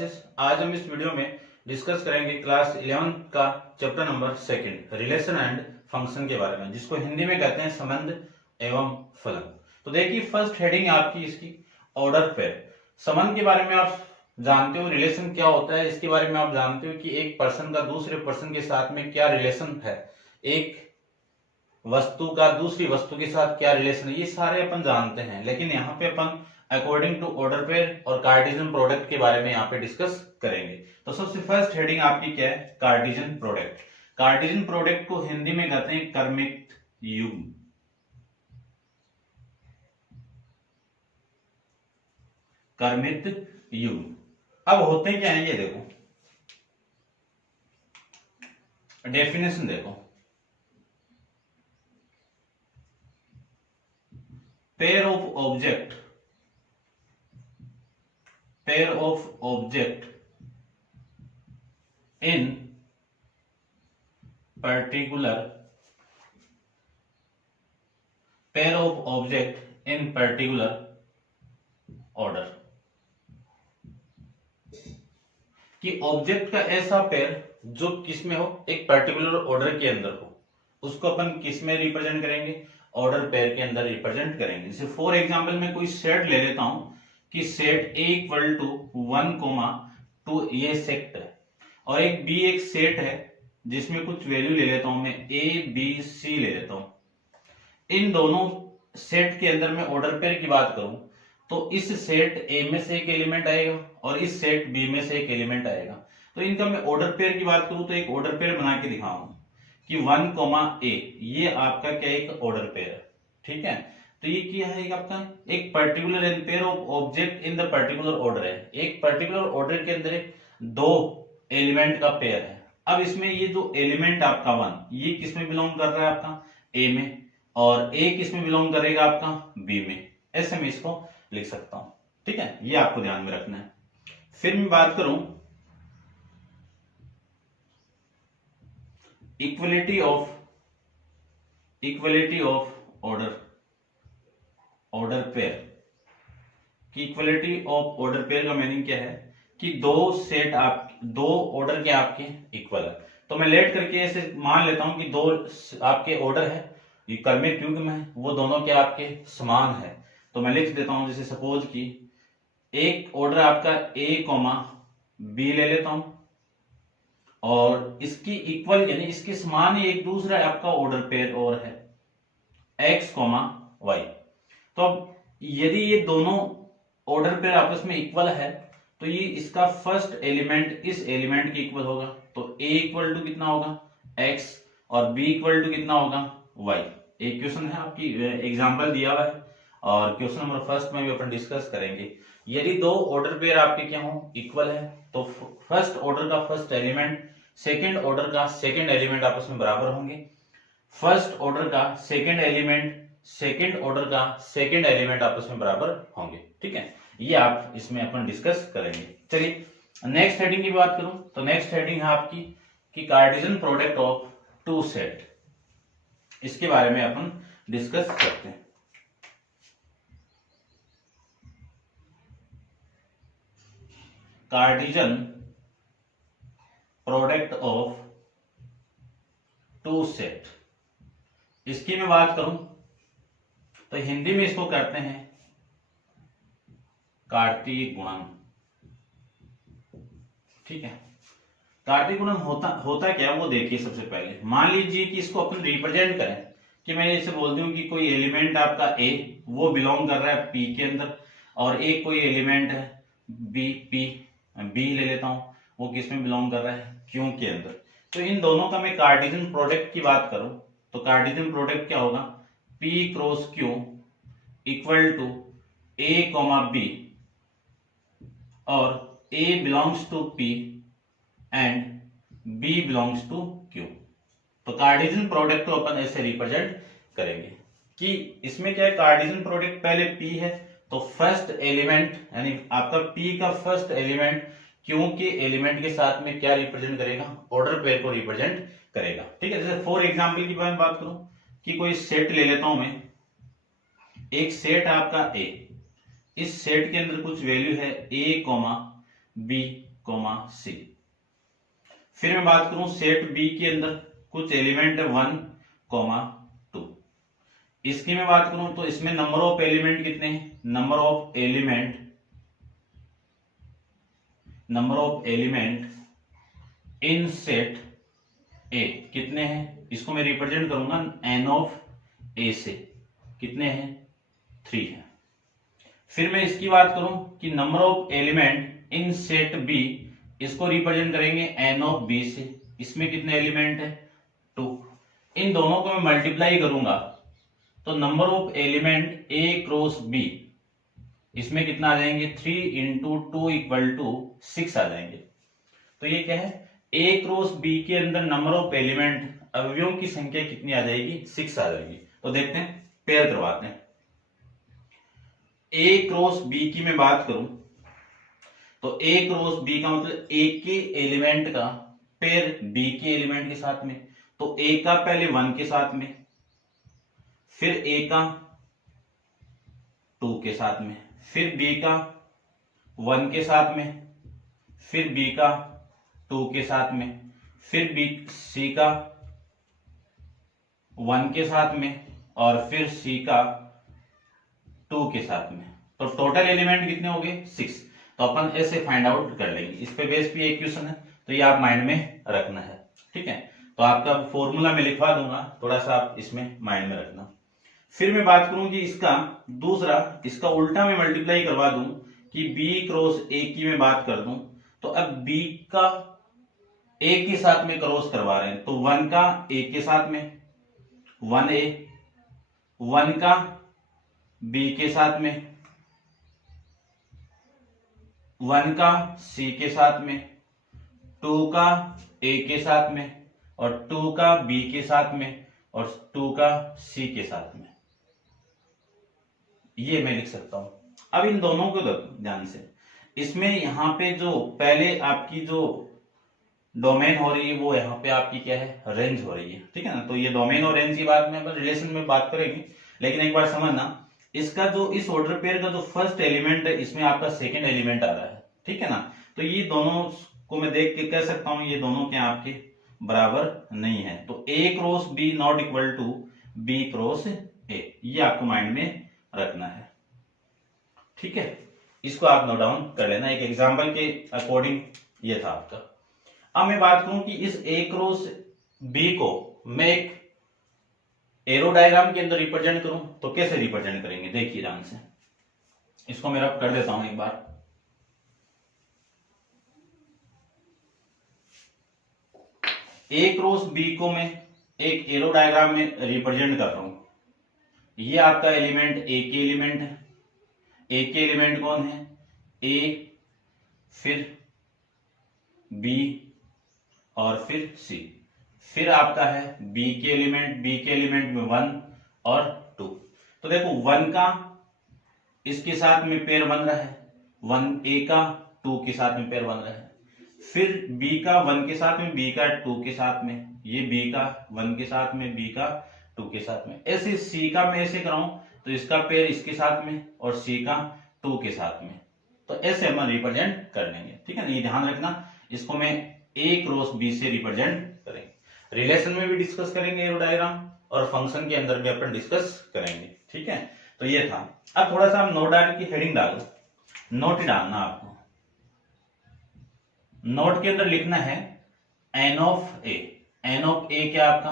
Classes. आज हम इस वीडियो में डिस्कस करेंगे क्लास 11 का chapter number 2 relation and function के बारे में, जिसको हिंदी में कहते हैं संबंध एवं फलन। तो देखिए फर्स्ट हेडिंग आपकी इसकी ऑर्डर पेयर। संबंध के बारे में आप जानते हो, रिलेशन क्या होता है इसके बारे में आप जानते हो कि एक पर्सन का दूसरे पर्सन के साथ में क्या रिलेशन है, एक वस्तु का दूसरी वस्तु के साथ क्या रिलेशन है, ये सारे अपन जानते हैं। लेकिन यहाँ पे अपन अकॉर्डिंग टू ऑर्डर पेयर और कार्टेशियन प्रोडक्ट के बारे में यहाँ पे डिस्कस करेंगे। तो सबसे फर्स्ट हेडिंग आपकी क्या है, कार्टेशियन प्रोडक्ट। कार्टेशियन प्रोडक्ट को हिंदी में कहते हैं क्रमिक युग्म। क्रमिक युग्म अब होते क्या है ये देखो, डेफिनेशन देखो। Pair of object in particular order, कि ऑब्जेक्ट का ऐसा पेयर जो किसमें हो, एक पर्टिकुलर ऑर्डर के अंदर हो, उसको अपन किस में रिप्रेजेंट करेंगे, ऑर्डर पेयर के अंदर रिप्रेजेंट करेंगे। जैसे फॉर एग्जांपल मैं कोई सेट ले लेता हूं कि सेट A इक्वल टू 1, 2 ये सेट है, और एक B एक सेट है जिसमें कुछ वैल्यू ले लेता हूं मैं A B C ले लेता हूं। इन दोनों सेट के अंदर मैं ऑर्डर पेयर की बात करूं तो इस सेट A में से एक एलिमेंट आएगा और इस सेट B में से एक एलिमेंट आएगा। तो इनका मैं ऑर्डर पेयर की बात करूं तो एक ऑर्डर पेयर बना के दिखाऊंगा कि 1, A ये आपका क्या एक ऑर्डर पेयर है, ठीक है। तो ये क्या है आपका एक particular pair of object in the particular order है, एक पर्टिकुलर ऑर्डर के अंदर दो एलिमेंट का पेयर है। अब इसमें ये जो एलिमेंट आपका 1 ये किसमें बिलोंग कर रहा है, आपका A में, और A किसमें बिलोंग करेगा, आपका B में। ऐसे में इसको लिख सकता हूं, ठीक है, ये आपको ध्यान में रखना है। फिर मैं बात करूं इक्वलिटी ऑफ ऑर्डर पेयर की। इक्वलिटी ऑफ ऑर्डर पेयर का मीनिंग क्या है कि दो ऑर्डर के आपके इक्वल है। तो मैं लेट करके ऐसे मान लेता हूं कि दो आपके ऑर्डर है, ये क्रमिक युग्म है, वो दोनों के आपके समान है। तो मैं लिख देता हूं जैसे सपोज कि एक ऑर्डर आपका A, B ले लेता हूं और इसकी इक्वल यानी इसके समान ही एक दूसरा आपका ऑर्डर पेयर और है X, Y। तो अब यदि ये दोनों ऑर्डर पेयर आपस में इक्वल है तो ये इसका फर्स्ट एलिमेंट इस एलिमेंट के इक्वल होगा। तो A इक्वल टू कितना होगा X और B इक्वल टू कितना होगा Y। एक क्वेश्चन है आपकी एग्जांपल दिया हुआ है और क्वेश्चन नंबर फर्स्ट में भी अपन डिस्कस करेंगे। यदि दो ऑर्डर पेयर आपके क्या हो, इक्वल है, तो फर्स्ट ऑर्डर का फर्स्ट एलिमेंट सेकंड ऑर्डर का सेकंड एलिमेंट आपस में बराबर होंगे। फर्स्ट ऑर्डर का सेकंड एलिमेंट सेकंड ऑर्डर का सेकंड एलिमेंट आपस में बराबर होंगे, ठीक है। ये आप इसमें अपन डिस्कस करेंगे। चलिए नेक्स्ट हेडिंग की बात करूं तो नेक्स्ट हेडिंग है आपकी कि Cartesian product of two set. इसके बारे में अपन डिस्कस करते हैं। Cartesian product of two set, इसकी मैं बात करूं तो हिंदी में इसको कहते हैं कार्तीय गुणन, ठीक है। कार्तीय गुणन होता क्या वो देखिए। सबसे पहले मान लीजिए कि इसको अपन रिप्रेजेंट करें कि मैं इसे बोल दूं कि कोई एलिमेंट आपका A वो बिलोंग कर रहा है P के अंदर, और एक कोई एलिमेंट है B ले लेता हूं, वो किस में बिलोंग कर रहा है Q के अंदर। तो इन दोनों का मैं कार्टेशियन प्रोडक्ट की बात करूं तो कार्टेशियन प्रोडक्ट क्या होगा, P cross Q equal to A, B और A belongs to P and B belongs to Q। तो कार्टेशियन प्रोडक्ट को अपन ऐसे रिप्रेजेंट करेंगे कि इसमें क्या है, कार्टेशियन प्रोडक्ट पहले P है तो फर्स्ट एलिमेंट यानी आपका P का फर्स्ट एलिमेंट Q के एलिमेंट के साथ में क्या रिप्रेजेंट करेगा, ऑर्डर पेयर को रिप्रेजेंट करेगा, ठीक है। जैसे फॉर एग्जांपल की बात करूं कि कोई सेट ले लेता हूं मैं, एक सेट आपका A, इस सेट के अंदर कुछ वैल्यू है A, B सी। फिर मैं बात करूं सेट बी के अंदर कुछ एलिमेंट है 1, 2। इसकी मैं बात करूं तो इसमें नंबर ऑफ एलिमेंट कितने हैं? Number of element in set ए कितने हैं? इसको मैं रिप्रेजेंट करूंगा एन ऑफ ए से, कितने हैं? 3 है। फिर मैं इसकी बात करूं कि number of element in set B, इसको रिप्रेजेंट करेंगे एन ऑफ बी से, इसमें कितने एलिमेंट है? 2। इन दोनों को मैं मल्टीप्लाई करूंगा तो number of element A cross B, इसमें कितना आ जाएंगे? 3 इंटू 2 इक्वल टू 6 आ जाएंगे। तो ये क्या है? ए क्रॉस बी के अंदर नंबर ऑफ एलिमेंट, अवयवों की संख्या कितनी आ जाएगी? 6 आ जाएगी। तो देखते हैं, पेयर करवाते हैं। ए क्रॉस बी की मैं बात करूं तो ए क्रॉस बी का मतलब ए के एलिमेंट का पेयर बी के एलिमेंट के साथ में। तो ए का पहले 1 के साथ में, फिर ए का 2 के साथ में, फिर बी का 1 के साथ में, फिर बी का 2 के साथ में, फिर बी सी का 1 के साथ में, और फिर सी का 2 के साथ में। तो टोटल एलिमेंट कितने हो गए? 6। तो अपन ऐसे फाइंड आउट कर लेंगे। इस पे बेस पे एक क्वेश्चन है, तो ये आप माइंड में रखना है, ठीक है। तो आपका फॉर्मूला मैं लिखवा दूंगा, थोड़ा सा आप इसमें माइंड में रखना। फिर मैं बात करूं कि इसका दूसरा, इसका उल्टा मैं मल्टीप्लाई करवा दूं कि b क्रॉस a की मैं बात कर दूं, तो अब b का a के साथ में क्रॉस करवा रहे हैं, तो 1 का a के साथ में 1a, 1 का b के साथ में, 1 का c के साथ में, 2 का a के साथ में, और 2 का b के साथ में, और 2 का c के साथ में। ये मैं लिख सकता हूं। अब इन दोनों को ध्यान से, इसमें यहां पे जो पहले आपकी जो डोमेन हो रही है वो यहाँ पे आपकी क्या है? रेंज हो रही है, ठीक है ना। तो ये डोमेन और रेंज की बात में अपन रिलेशन में बात करेंगे, लेकिन एक बार समझना, इसका जो इस ऑर्डर पेयर का जो फर्स्ट एलिमेंट है, इसमें आपका सेकंड एलिमेंट आ रहा है, ठीक है ना। तो ये दोनों को मैं देख के कह सकता हूं ये दोनों क्या आपके बराबर नहीं है। तो A cross B not equal to B cross A, ये आपको माइंड में रखना है, ठीक है। इसको आप नोट डाउन कर लेना, एक एग्जांपल के अकॉर्डिंग ये था आपका। अब मैं बात करूं कि इस ए क्रॉस बी को मैं एक एरो डायग्राम के अंदर रिप्रेजेंट करूं, तो कैसे रिप्रेजेंट करेंगे? देखिए ध्यान से, इसको मैं रब कर देता हूं एक बार। ए क्रॉस बी को मैं एक एरो डायग्राम में रिप्रेजेंट कर रहा हूं। ये आपका एलिमेंट ए के एलिमेंट है। ए के एलिमेंट कौन है? ए, फिर बी, और फिर सी। फिर आपका है बी के एलिमेंट में 1 और 2। तो देखो 1 का इसके साथ में पेयर बन रहा है, 1 ए का 2 के साथ में पेयर बन रहा है। फिर बी का 1 के साथ में, बी का 2 के साथ में, ये बी का 1 के साथ में, बी का 2 के साथ में। ऐसे सी का मैं ऐसे कराऊं तो इसका पेयर इसके साथ में और सी का 2 के साथ में। तो ऐसे हम रिप्रेजेंट कर लेंगे, ठीक है ना। ये ध्यान रखना, इसको मैं ए क्रॉस बी से रिप्रेजेंट करेंगे। रिलेशन में भी डिस्कस करेंगे एरो डायग्राम, और फंक्शन के अंदर भी अपन डिस्कस करेंगे, ठीक है। तो ये था। अब थोड़ा सा हम नोट डाल की हेडिंग डालो, नोट डालना आपको। नोट के अंदर लिखना है N of A. N of A क्या आपका?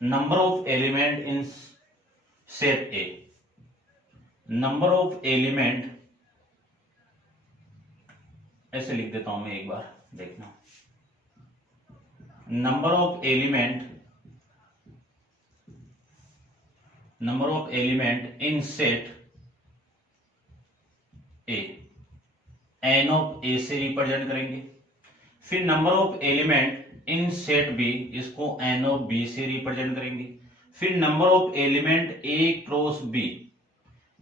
Number of element in set A. Number of element, ऐसे लिख देता हूं मैं एक बार, देखना। Number of element in set A, N of A से रिप्रेजेंट करेंगे। फिर number of element in set B, इसको एन ऑफ बी से रिप्रेजेंट करेंगे। फिर number of element A cross B,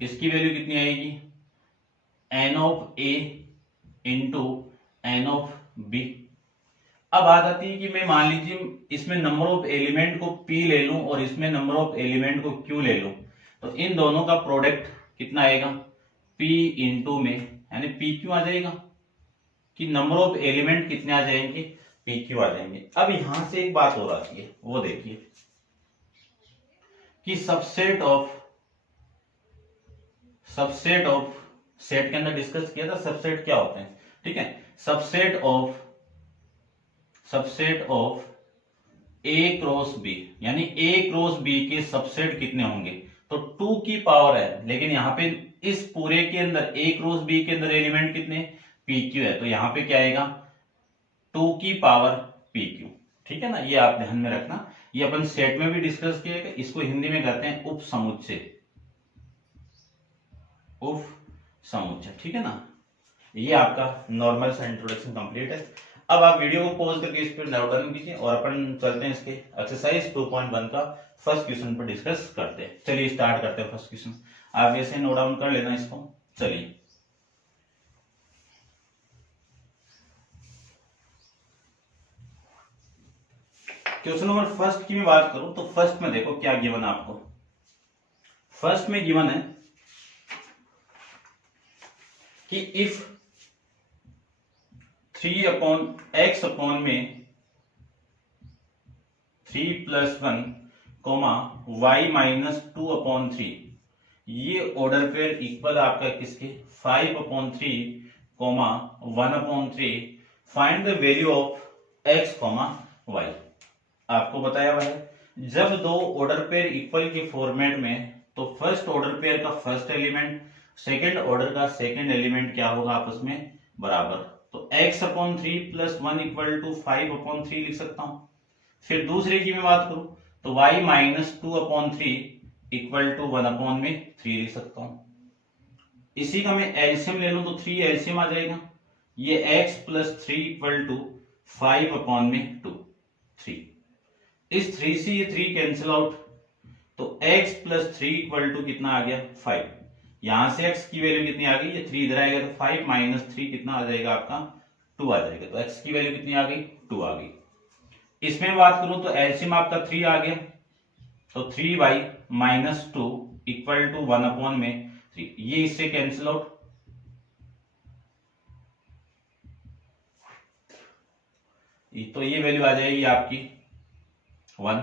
इसकी वैल्यू कितनी आएगी? N of A into N of B. अब बात आती है कि मैं मान लीजिए इसमें नंबर ऑफ एलिमेंट को p ले लूं और इसमें नंबर ऑफ एलिमेंट को q ले लूं, तो इन दोनों का प्रोडक्ट कितना आएगा? p इंटू में, यानी p क्यों आ जाएगा, कि नंबर ऑफ एलिमेंट कितने आ जाएंगे, PQ आ जाएंगे। अब यहां से एक बात और आती है, वो देखिए कि सबसेट ऑफ सेट के अंदर डिस्कस किया था सबसेट क्या होते हैं, ठीक है। Subset of A cross B, यानी A क्रॉस B के सबसेट कितने होंगे, तो 2 की पावर है, लेकिन यहाँ पे इस पूरे के अंदर A क्रॉस B के अंदर एलिमेंट कितने, PQ है, तो यहाँ पे क्या आएगा 2 की पावर PQ, ठीक है ना। ये आप ध्यान में रखना, ये अपन सेट में भी डिस्कस किया, इसको हिंदी में कहते हैं उप समुच्चय, ठीक है ना। ये आपका नॉर्मल सा इंट्रोडक्शन कंप्लीट है। अब आप वीडियो को पॉज करके इस पर नोट डाउन कीजिए और अपन चलते हैं इसके एक्सरसाइज 2.1 का फर्स्ट क्वेश्चन पर डिस्कस करते हैं। चलिए स्टार्ट करते हैं फर्स्ट क्वेश्चन, आप ऐसे नोट डाउन कर लेना इसको। चलिए क्वेश्चन नंबर फर्स्ट की मैं बात करूं तो फर्स्ट में देखो क्या गिवन है आपको। फर्स्ट में गिवन है कि इफ 3 अपॉन x अपॉन में 3 plus 1 comma y minus 2 upon 3, ये ऑर्डर पेयर इक्वल आपका किसके 5 upon 3 comma 1 upon 3, find the value of x comma y। आपको बताया हुआ है जब दो ऑर्डर पेयर इक्वल के फॉर्मेट में, तो फर्स्ट ऑर्डर पेयर का फर्स्ट एलिमेंट सेकेंड ऑर्डर का सेकेंड एलिमेंट क्या होगा आपस में बराबर, तो x upon 3 plus 1 equal to 5 upon 3 लिख सकता हूं। फिर दूसरे की मैं बात करूं तो y minus 2 upon 3 equal to 1 upon में 3 लिख सकता हूं। इसी का मैं एलसीएम ले लूं तो 3 एलसीएम आ जाएगा, ये x plus 3 equal to 5 upon में 2 3, इस 3 से ये 3 कैंसिल आउट, तो x प्लस 3 इक्वल टू कितना आ गया 5, यहां से x की वैल्यू कितनी आ गई, ये 3 इधर आएगा तो 5 माइनस 3 कितना आ जाएगा आपका 2 आ जाएगा, तो x की वैल्यू कितनी आ गई 2 आ गई। इसमें बात करूं तो एलसीएम आपका 3 आ गया, तो 3y minus 2 equal to 1 upon में 3, ये इससे कैंसिल आउट, तो ये वैल्यू आ जाएगी आपकी 1,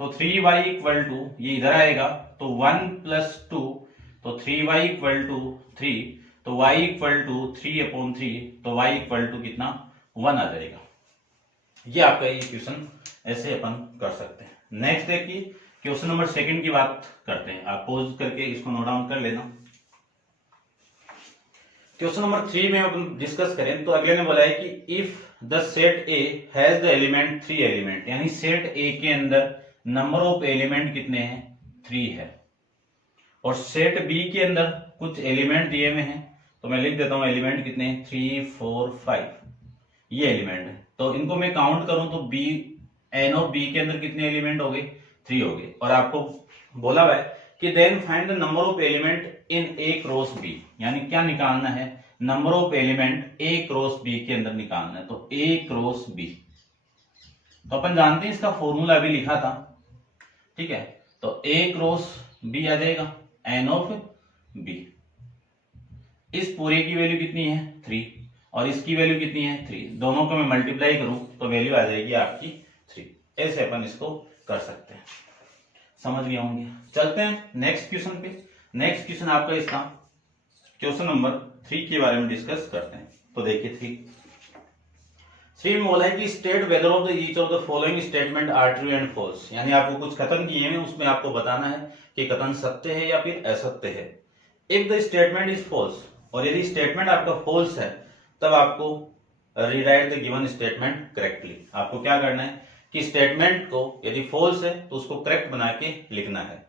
तो 3y इक्वल टू ये इधर आएगा तो 1 प्लस 2, तो 3y इक्वल टू 3, तो y इक्वल टू 3 अपॉन 3, तो y इक्वल टू कितना 1 आ जाएगा। ये आपका ये क्वेश्चन ऐसे अपन कर सकते हैं। नेक्स्ट देखिए क्वेश्चन नंबर सेकंड की बात करते हैं, आप पॉज करके इसको नोट डाउन कर लेना। क्वेश्चन नंबर 3 में अपन डिस्कस करें तो अगले ने बोला है कि if the set A has the element 3 element, यानी सेट ए के अंदर नंबर ऑफ एलिमेंट कितने हैं 3 है, और सेट बी के अंदर कुछ एलिमेंट दिए हुए हैं, तो मैं लिख देता हूं एलिमेंट कितने हैं 3 4 5, ये एलिमेंट है। तो इनको मैं काउंट करूं तो बी एन ऑफ बी के अंदर कितने एलिमेंट हो गए 3 हो गए, और आपको बोला हुआ है कि then find the number of element in A cross B, यानी क्या निकालना है number of element A cross B के अंदर निकालना है, तो ए क्रॉस बी, तो अपन जानते हैं इसका फॉर्मूला भी लिखा था, ठीक है। तो ए क्रॉस बी आ जाएगा एन ऑफ बी, इस पूरे की वैल्यू कितनी है 3 और इसकी वैल्यू कितनी है 3, दोनों को मैं मल्टीप्लाई करूं तो वैल्यू आ जाएगी आपकी 3, ऐसे अपन इसको कर सकते हैं, समझ गए होंगे। चलते हैं नेक्स्ट क्वेश्चन पे। नेक्स्ट क्वेश्चन आपका इसका क्वेश्चन नंबर 3 के बारे में डिस्कस करते हैं। तो देखिए 3 में बोला है कि state whether of the each of the following statement are true and false, यानी आपको कुछ कथन किए हैं उसमें आपको बताना है कि कथन सत्य है या फिर असत्य है। If the statement is false, और यदि स्टेटमेंट आपका फॉल्स है तब आपको rewrite the given statement correctly. आपको क्या करना है कि स्टेटमेंट को यदि फॉल्स है तो उसको करेक्ट बना के लिखना है,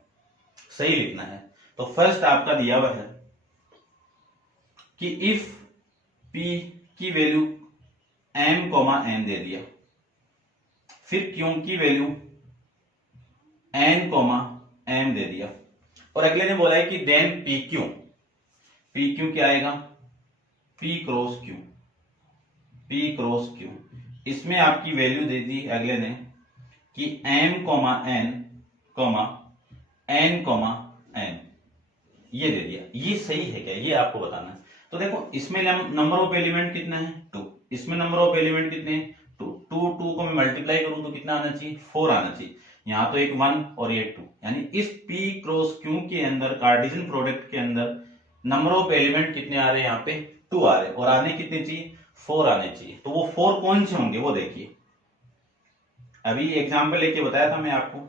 सही लिखना है। तो फर्स्ट आपका दिया हुआ है कि इफ पी की वैल्यू m कोमा n दे दिया, फिर क्यों की वैल्यू n कोमा m दे दिया, और अगले ने बोला है कि देन पी क्यू क्या आएगा p क्रॉस क्यू, इसमें आपकी वैल्यू दे दी अगले ने कि m comma n comma n comma n, ये दे दिया। ये सही है क्या, ये आपको बताना है। तो देखो इसमें नंबर ऑफ एलिमेंट कितना है 2, इसमें नंबर ऑफ एलिमेंट कितने हैं 2, 2 को मैं मल्टीप्लाई करूं तो कितना आना चाहिए 4 आना चाहिए। यहाँ तो एक 1 और ये 2, यानी इस P क्रॉस Q के अंदर कार्टेशियन प्रोडक्ट के अंदर नंबर ऑफ एलिमेंट कितने आ रहे हैं यहाँ पे 2 आ रहे हैं, और आने कितने चाहिए 4 आने चाहिए। तो वो 4 कौन से होंगे वो देखिए, अभी एग्जाम्पल लेके बताया था मैं आपको।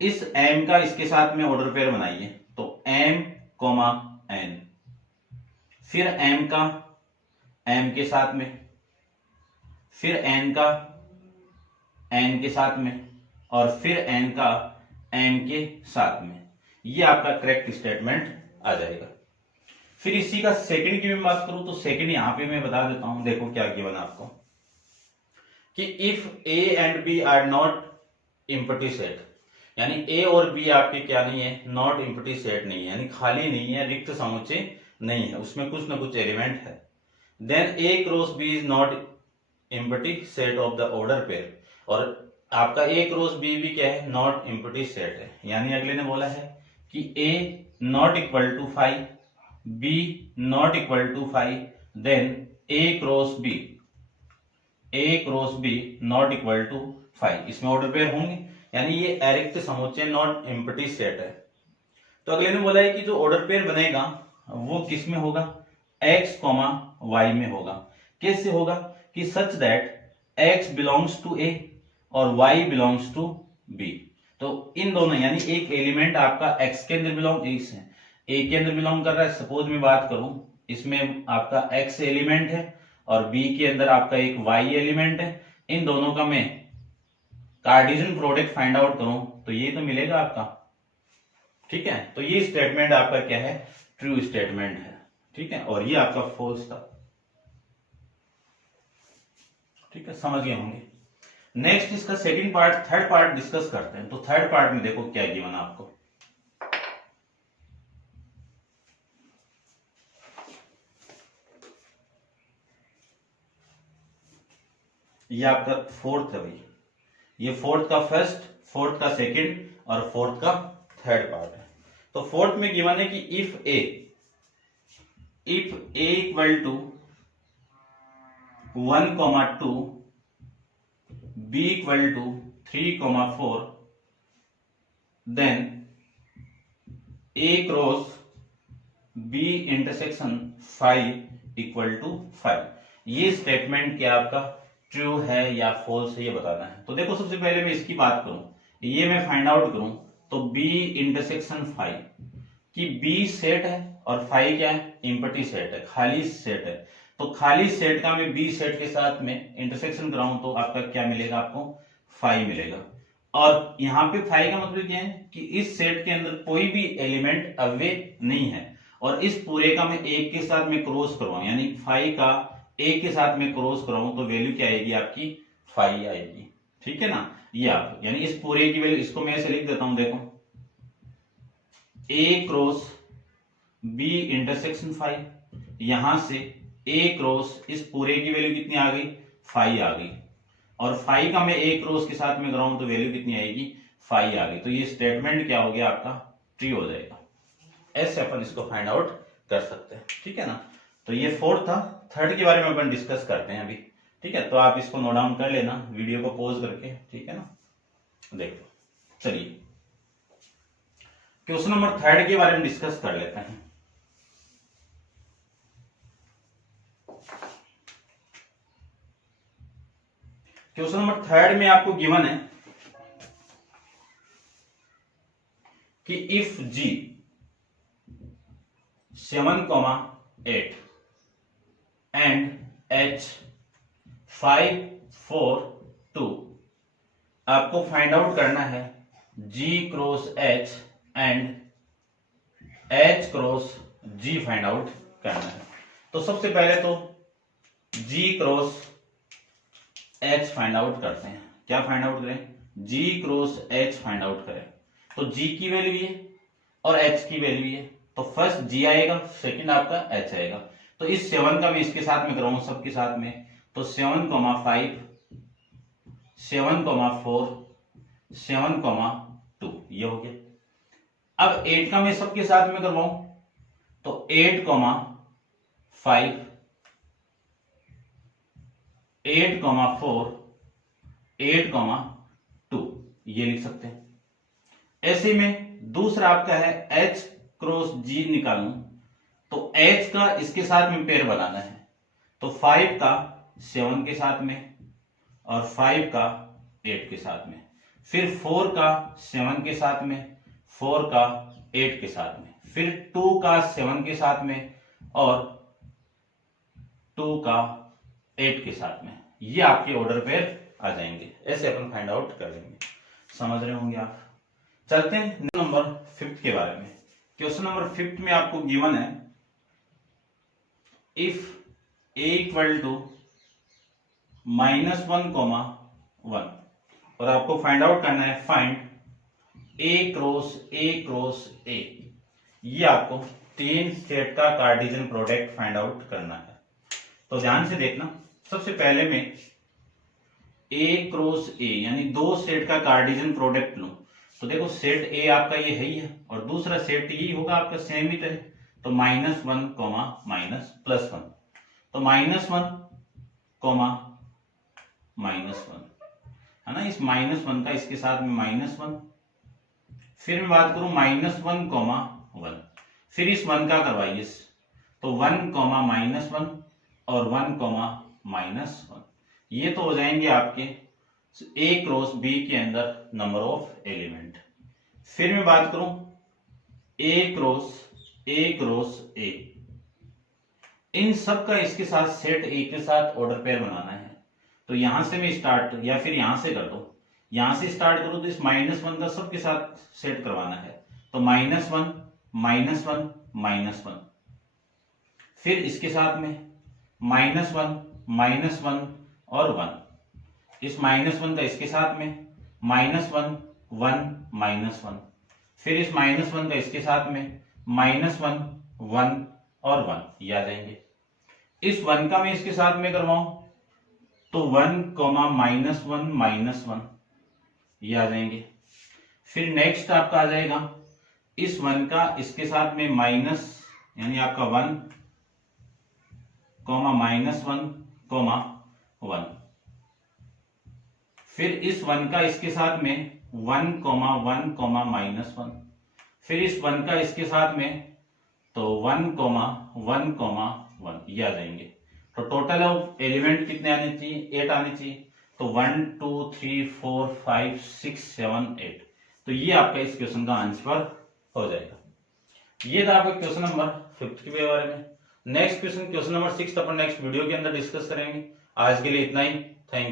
इस m का इसके साथ में ऑर्डर पेयर बनाइए, तो m, n, फिर m का m के साथ में, फिर n का n के साथ में, और फिर n का m के साथ में। ये आपका करेक्ट स्टेटमेंट आ जाएगा। फिर इसी का सेकंड की मैं बात करूं तो सेकंड यहां पे मैं बता देता हूं, देखो क्या गिवन आपको कि if a and b are not empty set, यानी a और b आपके क्या नहीं है नॉट एम्प्टी सेट नहीं है, यानी खाली नहीं है, रिक्त समुच्चय नहीं है, उसमें कुछ ना कुछ एलिमेंट है, then a cross b is not empty set of the order pair. और आपका a क्रॉस b भी क्या है नॉट एम्प्टी सेट है, यानी अगले ने बोला है कि a not equal to 5, b not equal to 5, then a cross b not equal to 5, इसमें ऑर्डर पेयर होंगे, यानी ये अरिक्त समुच्चय नॉट एम्प्टी सेट है। तो अगले ने बोला है कि जो ऑर्डर पेयर बनेगा वो किस में होगा x, y में होगा। कैसे होगा कि such that x belongs to a और y बिलोंग्स टू b। तो इन दोनों यानी एक एलिमेंट आपका x के अंदर बिलोंग a के अंदर बिलोंग कर रहा है, सपोज मैं बात करूं इसमें आपका x एलिमेंट है और b के अंदर आपका एक y एलिमेंट है, इन दोनों का मैं कार्टेशियन प्रोडक्ट फाइंड आउट करूं तो ये तो मिलेगा आपका, ठीक है। तो ये स्टेटमेंट आपका क्या है ट्रू स्टेटमेंट है, ठीक है, और ये आपका फॉल्स था, ठीक है, समझ गए होंगे। नेक्स्ट इसका second part, third part discuss करते हैं। तो थर्ड पार्ट में देखो क्या गिवन आपको, ये आपका फोर्थ है भाई, ये फोर्थ का फर्स्ट, फोर्थ का सेकंड और फोर्थ का थर्ड पार्ट है। तो फोर्थ में गिवन है कि if a equal to 1,2, b equal to 3,4, then a cross b intersection 5 equal to 5। ये स्टेटमेंट क्या आपका ट्रू है या फॉल्स है ये बताना है। तो देखो सबसे पहले मैं इसकी बात करूं, ये मैं फाइंड आउट करूं तो b इंटरसेक्शन 5 कि b सेट है और 5 क्या है एम्प्टी सेट है, खाली सेट है। तो खाली सेट का मैं b सेट के साथ में इंटरसेक्शन कराऊं तो आपका क्या मिलेगा आपको 5 मिलेगा। और यहाँ पे 5 का मतलब क्या है कि इस सेट के अंदर कोई भी एलिमेंट अवे नहीं है, और इस पूरे का मैं एक के साथ में क्रॉस करवाऊं, यानी 5 का एक के साथ में क्रॉस कराऊं तो वैल्यू क्या आएगी आपकी 5 आएगी, ठीक है ना। ये आप यानी इस पूरे की वैल्यू, इसको मैं ऐसे लिख देता हूं, देखो a क्रॉस b इंटरसेक्शन 5, यहां से a क्रॉस इस पूरे की वैल्यू कितनी आ गई 5 आ गई, और 5 का मैं a क्रॉस के साथ में कराऊं तो वैल्यू कितनी आएगी 5 आ गई। तो ये स्टेटमेंट क्या हो गया आपका ट्रू हो जाएगा। ऐसे अपन इसको फाइंड आउट कर सकते हैं, ठीक है ना। तो ये फोर्थ था, थर्ड के बारे में अपन डिस्कस करते हैं अभी, ठीक है। तो आप इसको नोट डाउन कर लेना वीडियो को पॉज करके, ठीक है ना। देखो चलिए क्वेश्चन नंबर थर्ड के बारे में डिस्कस कर लेते हैं। क्वेश्चन नंबर थर्ड में आपको गिवन है कि इफ g 7,8 एंड h 5, 4, 2, आपको फाइंड आउट करना है g cross h and h cross g find out करना है। तो सबसे पहले तो g cross h find out करते हैं। क्या फाइंड आउट करें g cross h find out करें। तो g की वैल्यू ये और h की वैल्यू ये, तो फर्स्ट g आएगा, सेकंड आपका h आएगा। तो इस 7 का मैं इसके साथ में कराऊं सबके साथ में, तो 7,5, 7,4, 7,2 ये हो गया। अब 8 का मैं सबके साथ में करवाऊं तो 8,5, 5, 8, 4, 8, 2 ये लिख सकते हैं। ऐसे में दूसरा आपका है H क्रॉस G निकालूं, तो H का इसके साथ में पेयर बनाना है, तो 5 का 7 के साथ में और 5 का 8 के साथ में, फिर 4 का 7 के साथ में, 4 का 8 के साथ में, फिर 2 का 7 के साथ में और 2 का 8 के साथ में। ये आपके ऑर्डर पेयर आ जाएंगे। ऐसे अपन फाइंड आउट कर लेंगे। समझ रहे होंगे आप। चलते हैं नंबर 5 के बारे में। क्वेश्चन नंबर 5 में आपको गिवन है इफ a इक्वल टू -1, 1 और आपको फाइंड आउट करना है फाइंड a क्रॉस a। ये आपको 3 सेट का कार्टेशियन प्रोडक्ट फाइंड आउट करना है। तो ध्यान से देखना, सबसे पहले मैं a क्रॉस a यानी 2 सेट का कार्टेशियन प्रोडक्ट लूं, तो देखो सेट A आपका ये है ही है और दूसरा सेट यही होगा आपका, सेम ही तो है, तो -1, +1, तो -1, -1 है ना। इस -1 का इसके साथ में -1, फिर मैं बात करूं -1, 1, फिर इस 1 का करवाइए, तो 1, -1 और 1, -1 ये तो हो जाएंगे आपके A क्रॉस B के अंदर नंबर ऑफ एलिमेंट। फिर मैं बात करूं A क्रॉस A, इन सब का इसके साथ सेट A के साथ ऑर्डर पेयर बनाना है। तो यहां से मैं स्टार्ट या फिर यहां से कर दो, यहां से स्टार्ट करूं तो इस -1 का सबके साथ सेट करवाना है, तो -1, -1, फिर इसके साथ में -1 और 1, इस -1 का इसके साथ में -1, 1, फिर इस -1 का इसके साथ में -1, 1 और 1 ये आ जाएंगे। इस 1 का मैं इसके साथ में करवाऊं तो 1, -1 ये आ जाएंगे। फिर नेक्स्ट आपका आ जाएगा इस 1 का इसके साथ में माइनस यानी आपका 1, -1, 1, फिर इस 1 का इसके साथ में 1, 1, फिर इस 1 का इसके साथ में तो 1, 1, ये आ जाएंगे। तो टोटल ऑफ एलिमेंट कितने आने चाहिए? 8 आने चाहिए। तो 1, 2, 3, 4, 5, 6, 7, 8। तो ये आपका इस क्वेश्चन का आंसर हो जाएगा। ये था आपका क्वेश्चन नंबर 5 के बारे में। नेक्स्ट क्वेश्चन नंबर 6 अपन नेक्स्ट वीडियो के अंदर डिस्कस करेंगे। आज के लिए इतना ही। Thank you.